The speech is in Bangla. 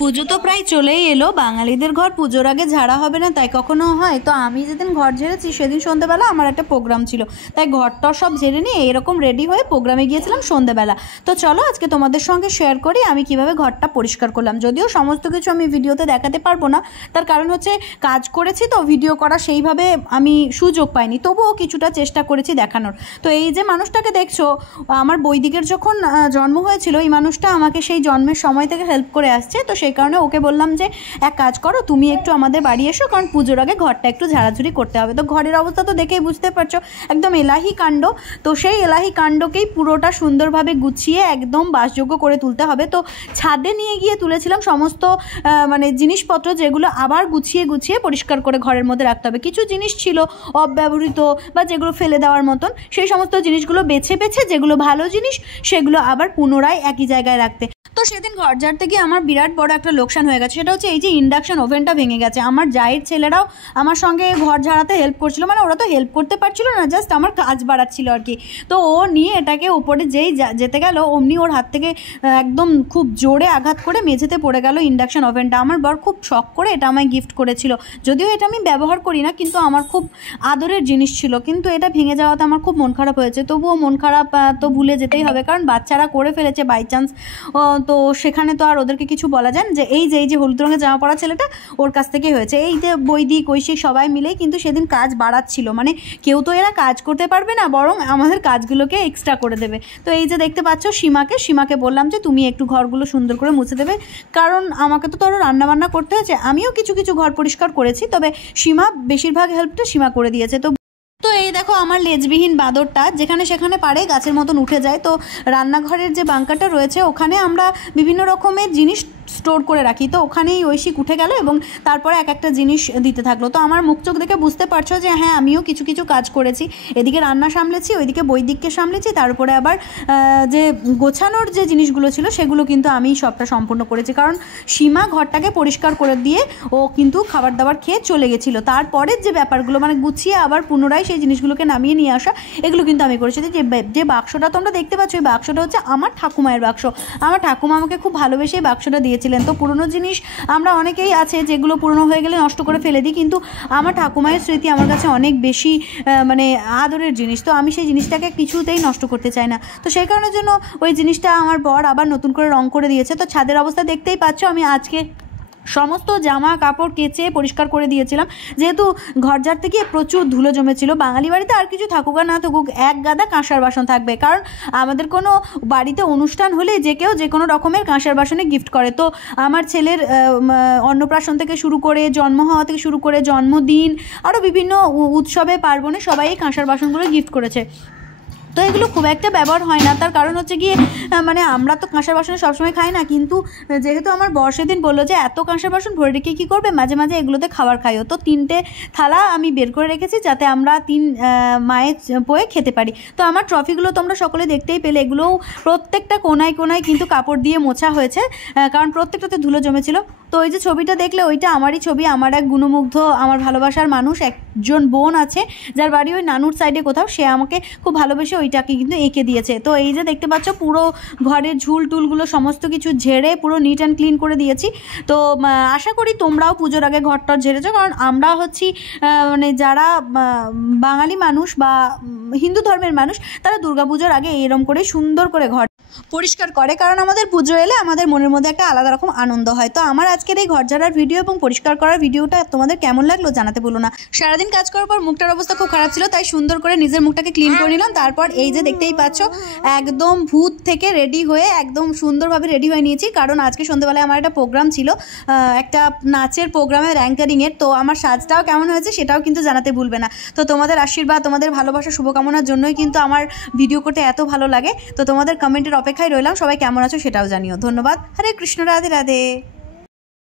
পুজো তো প্রায় চলেই এলো। বাঙালিদের ঘর পুজোর আগে ঝাড়া হবে না তাই কখনো হয়? তো আমি যেদিন ঘর ঝেড়েছি সেদিন সন্ধ্যেবেলা আমার একটা প্রোগ্রাম ছিল, তাই ঘরটা সব ঝেড়ে নিয়ে এরকম রেডি হয়ে প্রোগ্রামে গিয়েছিলাম সন্ধ্যেবেলা। তো চলো আজকে তোমাদের সঙ্গে শেয়ার করি আমি কিভাবে ঘরটা পরিষ্কার করলাম। যদিও সমস্ত কিছু আমি ভিডিওতে দেখাতে পারবো না, তার কারণ হচ্ছে কাজ করেছি তো ভিডিও করা সেইভাবে আমি সুযোগ পাইনি, তবুও কিছুটা চেষ্টা করেছি দেখানোর। তো এই যে মানুষটাকে দেখছো, আমার বৈদিকের যখন জন্ম হয়েছিল এই মানুষটা আমাকে সেই জন্মের সময় থেকে হেল্প করে আসছে। তো সেই কারণে ওকে বললাম যে এক কাজ করো, তুমি একটু আমাদের বাড়ি এসো, কারণ পুজোর আগে ঘরটা একটু ঝাড়াঝুড়ি করতে হবে। তো ঘরের অবস্থা তো দেখেই বুঝতে পারছো, একদম এলাহি কাণ্ড। তো সেই এলাহি কাণ্ডকেই পুরোটা সুন্দরভাবে গুছিয়ে একদম বাসযোগ্য করে তুলতে হবে। তো ছাদে নিয়ে গিয়ে তুলেছিলাম সমস্ত মানে জিনিসপত্র, যেগুলো আবার গুছিয়ে গুছিয়ে পরিষ্কার করে ঘরের মধ্যে রাখতে হবে। কিছু জিনিস ছিল অব্যবহৃত বা যেগুলো ফেলে দেওয়ার মতন, সেই সমস্ত জিনিসগুলো বেছে বেছে যেগুলো ভালো জিনিস সেগুলো আবার পুনরায় একই জায়গায় রাখতে। তো সেদিন ঘর ঝাড়তে গিয়ে আমার বিরাট বড় একটা লোকসান হয়ে গেছে, সেটা হচ্ছে এই যে ইন্ডাকশন ওভেনটা ভেঙে গেছে। আমার জায়ের ছেলেরাও আমার সঙ্গে ঘর ঝাড়াতে হেল্প করছিল, মানে ওরা তো হেল্প করতে পারছিল না, জাস্ট আমার কাজ বাড়াচ্ছিল আর কি। তো ও নিয়ে এটাকে উপরে যেই যেতে গেল অমনি ওর হাত থেকে একদম খুব জোরে আঘাত করে মেঝেতে পড়ে গেল ইন্ডাকশন ওভেনটা। আমার বর খুব শখ করে এটা আমায় গিফট করেছিল, যদিও এটা আমি ব্যবহার করি না, কিন্তু আমার খুব আদরের জিনিস ছিল। কিন্তু এটা ভেঙে যাওয়াতে আমার খুব মন খারাপ হয়েছে। তবুও মন খারাপ তো ভুলে যেতেই হবে, কারণ বাচ্চারা করে ফেলেছে বাই চান্স। তো সেখানে তো আর ওদেরকে কিছু বলা যায় না, যে এই যে হলুদ রঙের জামা পরা ছেলেটা ওর কাছ থেকে হয়েছে। এই যে বৈদিক ঐশিক সবাই মিলেই কিন্তু সেদিন কাজ বাড়াচ্ছিল, মানে কেউ তো এরা কাজ করতে পারবে না, বরং আমাদের কাজগুলোকে এক্সট্রা করে দেবে। তো এই যে দেখতে পাচ্ছ সীমাকে বললাম যে তুমি একটু ঘরগুলো সুন্দর করে মুছে দেবে, কারণ আমাকে তো ধরো রান্নাবান্না করতে হয়েছে। আমিও কিছু কিছু ঘর পরিষ্কার করেছি, তবে সীমা বেশিরভাগ হেল্পটা সীমা করে দিয়েছে। তো এই দেখো আমার লেজবিহীন বাদরটা যেখানে সেখানে পারে গাছের মতন উঠে যায়। তো রান্নাঘরের যে বাঙ্কারটা রয়েছে ওখানে আমরা বিভিন্ন রকমের জিনিস স্টোর করে রাখি, তো ওখানেই ঐশিক উঠে গেল এবং তারপরে এক একটা জিনিস দিতে থাকলো। তো আমার মুখ চোখ দেখে বুঝতে পারছো যে হ্যাঁ আমিও কিছু কিছু কাজ করেছি, এদিকে রান্না সামলেছি, ওইদিকে বৈদিককে সামলেছি, তারপরে আবার যে গোছানোর যে জিনিসগুলো ছিল সেগুলো কিন্তু আমি সবটা সম্পূর্ণ করেছি। কারণ সীমা ঘরটাকে পরিষ্কার করে দিয়ে ও কিন্তু খাবার দাবার খেয়ে চলে গেছিলো। তারপরের যে ব্যাপারগুলো মানে গুছিয়ে আবার পুনরায় সেই জিনিসগুলোকে নামিয়ে নিয়ে আসা, এগুলো কিন্তু আমি করেছি। যে বাক্সটা তোমরা দেখতে পাচ্ছ, এই বাক্সটা হচ্ছে আমার ঠাকুমায়ের বাক্স। আমার ঠাকুমা আমাকে খুব ভালোবেসে এই বাক্সটা দিয়েছিলেন। তো পুরনো জিনিস আমরা অনেকেই আছে যেগুলো পুরনো হয়ে গেলে নষ্ট করে ফেলে দিই, কিন্তু আমার ঠাকুমায়ের স্মৃতি আমার কাছে অনেক বেশি মানে আদরের জিনিস। তো আমি সেই জিনিসটাকে কিছুতেই নষ্ট করতে চাই না। তো সেই কারণের জন্য ওই জিনিসটা আমার বর আবার নতুন করে রং করে দিয়েছে। তো ছাদের অবস্থা দেখতেই পাচ্ছ, আমি আজকে সমস্ত জামা কাপড় কেচে পরিষ্কার করে দিয়েছিলাম, যেহেতু ঘর ঝাড়তে গিয়ে প্রচুর ধুলো জমেছিল। বাঙালি বাড়িতে আর কিছু থাকুক আর না থাকুক এক গাদা কাঁসার বাসন থাকবে, কারণ আমাদের কোনো বাড়িতে অনুষ্ঠান হলে যে কেউ যে কোনো রকমের কাঁসার বাসনে গিফট করে। তো আমার ছেলের অন্নপ্রাশন থেকে শুরু করে জন্ম হওয়া থেকে শুরু করে জন্মদিন আরও বিভিন্ন উৎসবে পার্বণে সবাই এই কাঁসার বাসনগুলো গিফট করেছে। তো এগুলো খুব একটা ব্যবহার হয় না, তার কারণ হচ্ছে গিয়ে মানে আমরা তো কাঁসার বাসনে সবসময় খাই না, কিন্তু যেহেতু আমার বর সেদিন বললো যে এত কাঁসার বাসন ভরে রেখে কী করবে, মাঝে মাঝে এগুলোতে খাবার খাইও। তো 3টে থালা আমি বের করে রেখেছি যাতে আমরা 3 মায়ের পোয়ে খেতে পারি। তো আমার ট্রফিগুলো তোমরা সকলে দেখতেই পেলে, এগুলোও প্রত্যেকটা কোনায় কোনায় কিন্তু কাপড় দিয়ে মোছা হয়েছে, কারণ প্রত্যেকটাতে ধুলো জমেছিল। তো ওই যে ছবিটা দেখলে ওইটা আমারই ছবি। আমার এক গুণমুগ্ধ আমার ভালোবাসার মানুষ একজন বোন আছে, যার বাড়ি ওই নানুর সাইডে কোথাও, সে আমাকে খুব ভালোবেসে ওইটাকে কিন্তু এঁকে দিয়েছে। তো এই যে দেখতে পাচ্ছ পুরো ঘরের ঝুল টুলগুলো সমস্ত কিছু ঝেড়ে পুরো নিট অ্যান্ড ক্লিন করে দিয়েছি। তো আশা করি তোমরাও পুজোর আগে ঘরটা ঝেড়েছো, কারণ আমরা হচ্ছি মানে যারা বাঙালি মানুষ বা হিন্দু ধর্মের মানুষ, তারা দুর্গাপুজোর আগে এরম করে সুন্দর করে ঘর পরিষ্কার করে, কারণ আমাদের পুজো এলে আমাদের মনের মধ্যে একটা আলাদা রকম আনন্দ হয়। তো আমার আজকের এই ঘর ঝাড়ার ভিডিও এবং পরিষ্কার করার ভিডিওটা তোমাদের কেমন লাগলো জানাতে ভুলো না। সারাদিন কাজ করার পর মুখটার অবস্থা খুব খারাপ ছিল, তাই সুন্দর করে নিজের মুখটাকে ক্লিন করে নিলাম। তারপর এই যে দেখতেই পাচ্ছ একদম ভূত থেকে রেডি হয়ে একদম সুন্দরভাবে রেডি হয়ে নিয়েছি, কারণ আজকে সন্ধ্যেবেলায় আমার একটা প্রোগ্রাম ছিল, একটা নাচের প্রোগ্রামের অ্যাঙ্কারিংয়ের। তো আমার সাজটাও কেমন হয়েছে সেটাও কিন্তু জানাতে ভুলবে না। তো তোমাদের আশীর্বাদ, তোমাদের ভালোবাসা, শুভকামনার জন্যই কিন্তু আমার ভিডিও করতে এত ভালো লাগে। তো তোমাদের কমেন্টের অপেক্ষায় রইলাম, সবাই কেমন আছো সেটাও জানিও। ধন্যবাদ। হরে কৃষ্ণ, রাধে রাধে।